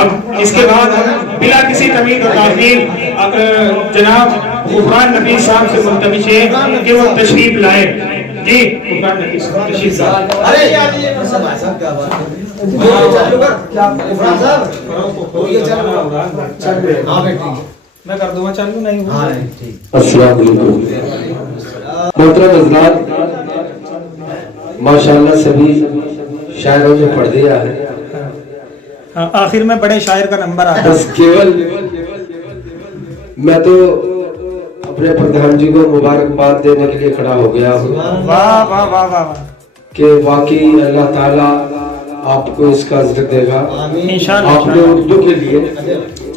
अब इसके बाद बिला किसी तमीज़ और ताख़ीर जनाब गुफरान नबी साहब से मुल्तमिस है कि वो तशरीफ लाए। जी गुफरान नबी साहब तशरीफ लाए। अरे यार ये साहब क्या बात है, क्या गुफरान साहब हो गया, चल हाँ बेटी मैं कर दूंगा, चालू नहीं हुआ। हाँ ठीक। अस्सलाम वालेकुम मोहतरम हज़रात, माशाअल्लाह सभी शायरों ने पढ़ दिया है। आखिर में बड़े शायर का नंबर आता है। बस केवल मैं तो अपने प्रधान जी को मुबारकबाद देने के लिए खड़ा हो गया हूँ। वाह वाह वाह वाह कि वाकई अल्लाह ताला आपको इसका अजर देगा, इंशाअल्लाह। आपने उर्दू के लिए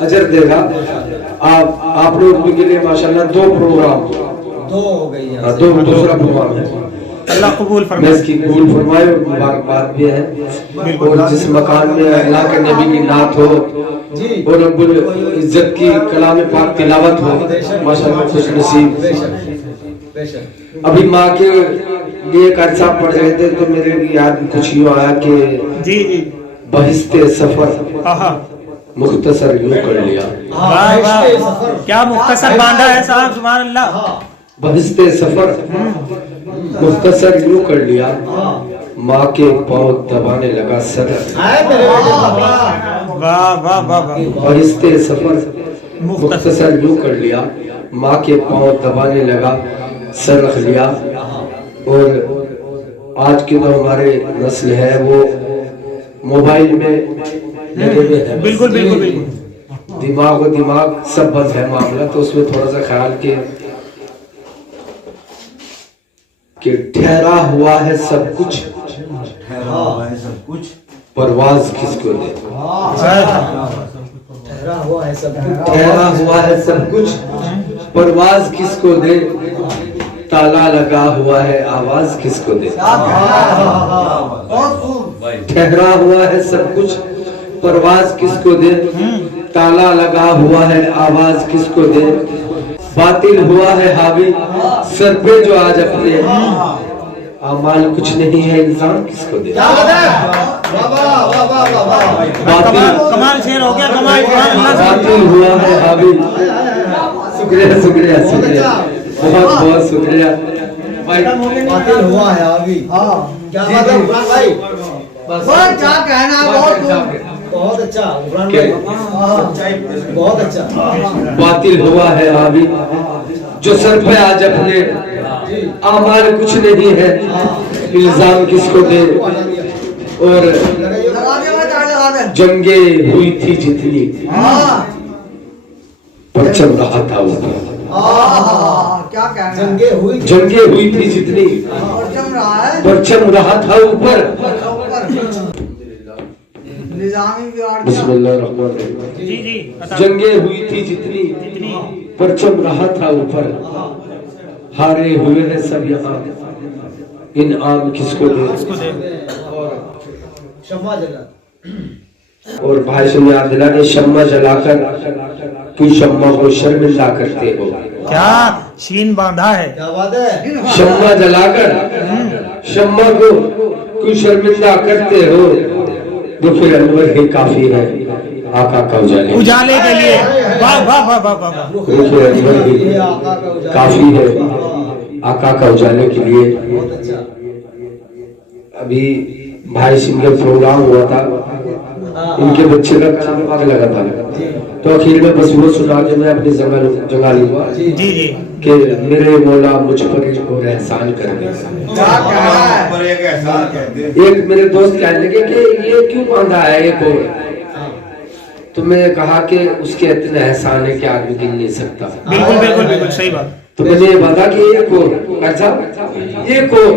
अजर देगा। आपने उर्दू के लिए माशाअल्लाह दो प्रोग्राम, दो हो गई है, दूसरा प्रोग्राम है, अल्लाह कबूल मैं फरमाए। इसकी कबूल फरमाए और मुबारकबाद भी है। और जिस मकान में अल्लाह के नबी की नात हो और रब्बुल इज्जत की कलाम पाक तिलावत हो, माशाअल्लाह खुश नसीब। अभी माँ के लिए एक अर्सा पढ़ रहे थे तो मेरे याद कुछ यूँ आया कि जी जी बहिस्ते सफर आहा मुख्तसर यूँ कर लिया। वाह वाह क्या मुख्तसर बांधा है साहब, सुभान अल्लाह। बहिस्ते सफर मुख्तसर यूँ कर लिया, माँ के पाँव दबाने लगा सदर। वाह वाह वाह वाह बहिस्ते सफर मुख्तसर यूँ कर लिया, माँ के पाँव दबाने लगा सर रख लिया। और आज की जो हमारे नस्ल है वो मोबाइल में लगे हुए है, बिल्कुल बिल्कुल बिल्कुल। दिमाग और दिमाग सब बंद है मामला। तो उसमें थोड़ा सा ख्याल कि ठहरा हुआ है सब कुछ, परवाज किसको दे। ठहरा हुआ है सब कुछ, ठहरा हुआ है सब कुछ, परवाज किसको दे। ताला लगा हुआ है आवाज किसको दे। ठहरा हुआ है सब कुछ, परवाज किसको दे। ताला लगा हुआ है आवाज किसको दे। बातिल हुआ है हावी सर पे जो आज अपने, अमाल कुछ नहीं है इंसान किसको दे। कमाल शेर हो गया, कमाल। बातिल हुआ है हावी। शुक्रिया शुक्रिया शुक्रिया, बहुत बहुत शुक्रिया। बातिल हुआ है अभी। क्या बात है गुफरान भाई, क्या कहना, बहुत अच्छा गुफरान भाई, बहुत अच्छा। बातिल हुआ है हावी जो सर पे आज अपने, अमाल कुछ नहीं है इल्जाम किसको दे। और जंगे हुई थी जितनी, परचम रहा था ऊपर। क्या कहना, जंगे हुई थी जितनी, परचम रहा था ऊपर। बिस्मिल्लाहिर्रहमानिर्रहीम। जी जी जंगे हुई थी जितनी, परचम रहा था ऊपर। हारे हुए हैं सब यहाँ, इनाम किसको दे। शम्मा जला, और भाई से याद दिलाने, शम्मा जलाकर तू शम्मा को शर्मिंदा करते हो। क्या शीन बांधा है, क्या बात है। शम्मा जलाकर शम्मा को तू शर्मिंदा करते हो, तो फिर अनवर ही काफी है आका का उजाले के लिए। वाह वाह वाह वाह वाह। देखिए अनवर ही काफी है आका का उजाले के लिए। अभी भाई सिंह का प्रोग्राम हुआ था, इनके बच्चे का काम आग लगा था, तो आखिर में बस वो सुना के मैं अपनी जगह लूंगा जी जी कि मेरे मौला मुझ पर एक और एहसान कर दे। एक मेरे दोस्त कहने लगे कि ये क्यों बांधा है एक और, तो मैं कहा कि उसके इतने एहसान है कि आदमी गिन नहीं सकता। बिल्कुल बिल्कुल बिल्कुल सही बात। तो मैंने ये बांधा कि एक और, अच्छा एक और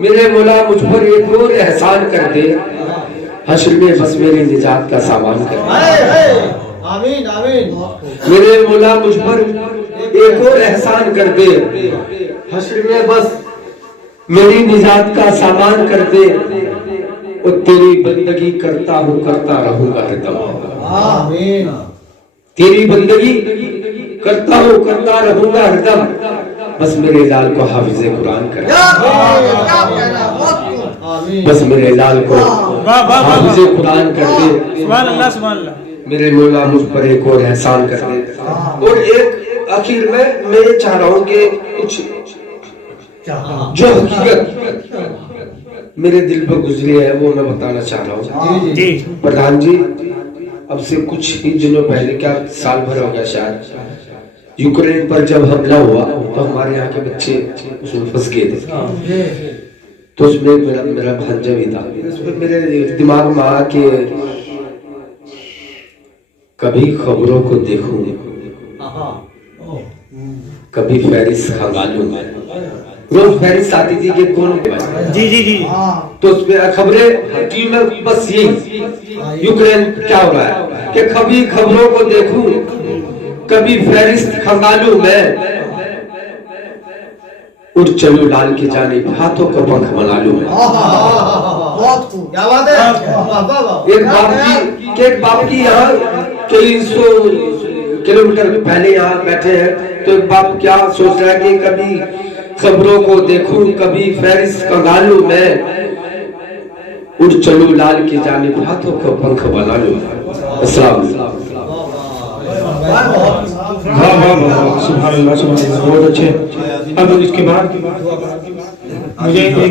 मेरे मौला मुझ पर एक और एहसान कर दे, हश्र में बस मेरी निजात का सामान कर दे। आमीन आमीन। मेरे मौला मुझ पर एक और एहसान कर दे, हश्र में बस मेरी निजात का सामान कर दे। और तेरी बंदगी करता हूँ करता रहूंगा हरदम। आमीन। तेरी बंदगी करता हूँ करता रहूंगा हरदम, बस मेरे लाल को हाफिज़े कुरान कर, बस मेरे लाल को वाह, वाह, वाह। हाफिज़े कुरान कर दे, सुभान अल्लाह, सुभान अल्लाह। मेरे मौला मुझ पर एक और एहसान कर दे। और एक आखिर में मैं ये चाह रहा हूँ कि कुछ जो हकीकत मेरे दिल पर गुजरी है वो मैं बताना चाह रहा हूँ। जी प्रधान जी, अब से कुछ ही दिनों पहले, क्या साल भर हो गया शायद, यूक्रेन पर जब हमला हुआ तो हमारे यहाँ के बच्चे उसमें फंस गए थे। तो उसमें मेरा भांजा भी था। उसमें मेरे दिमाग में आया कि कभी खबरों को देखूं, कभी फहरिस्त खंगालूं। रोज फहरिस्त आती थी कि कौन, जी जी जी। तो उसमें खबरें टीवी में बस यही यूक्रेन क्या हो रहा है कि कभी खबरों को देखूं, कभी फहरिस्त खंगालूं मैं, उड़ चलूं लाल की जानिब, हाथों को पंख बना लूं मैं। बहुत खूब, क्या बात है। एक बाप की यहाँ कई 100 किलोमीटर पहले यहाँ बैठे हैं, तो एक बाप क्या सोच रहा है कि कभी खबरों को देखूं, कभी फहरिस्त खंगालूं मैं, उड़ चलूं लाल की जानिब, हाथों को पंख बना लूं। अस्सलाम वाह वाह वाह, सुभान अल्लाह, सुभान अल्लाह, बहुत अच्छे। अब इसके बाद मुझे